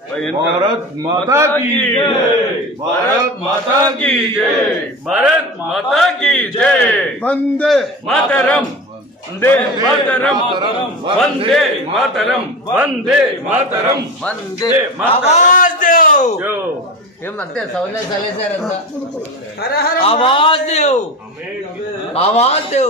भारत माता की जय, भारत माता की जय, भारत माता की जय। वंदे मातरम, वंदे मातरम, वंदे मातरम, वंदे मातरम, वंदे आवाज दो हे म्हणते सवल्या झाले सर आवाज दो आवाज दो।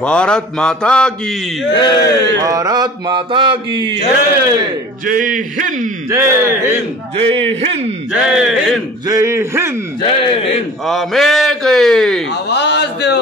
भारत माता की जय, भारत माता की जय। जय हिंद, जय हिंद, जय हिंद, जय हिंद, जय हिंद, जय हिंद। आमेके आवाज दो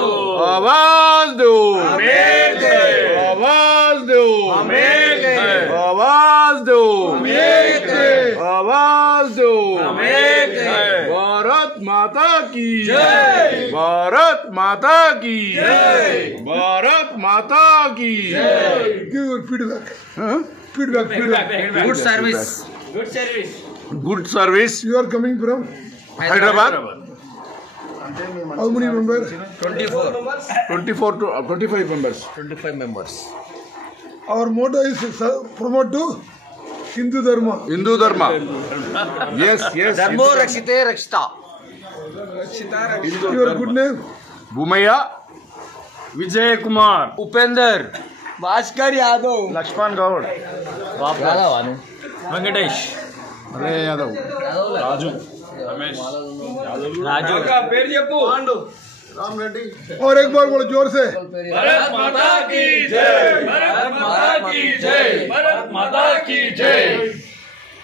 आवाज दो, आमेके आवाज दो, आमेके आवाज दो, आमेके आवाज दो, आमेके। भारत माता की जय, भारत माता की जय, भारत माता की जय। Give your feedback. Good service good service. You are coming from Hyderabad. how many members? 24 to 25 members. 25 members. Our motto is promote to Hindu Dharma. Hindu धर्म। Yes, yes. धर्मो रक्षिते रक्षिता। Your good name? भूमैया Vijay Kumar, Upendra Bhaskar Yadav Lakshman Gaur, Venkatesh अरे यादव, राजू का पेड़ చెప్పు और एक बार बोलो जोर से। भारत माता की जय, भारत माता की जय, भारत माता की जय।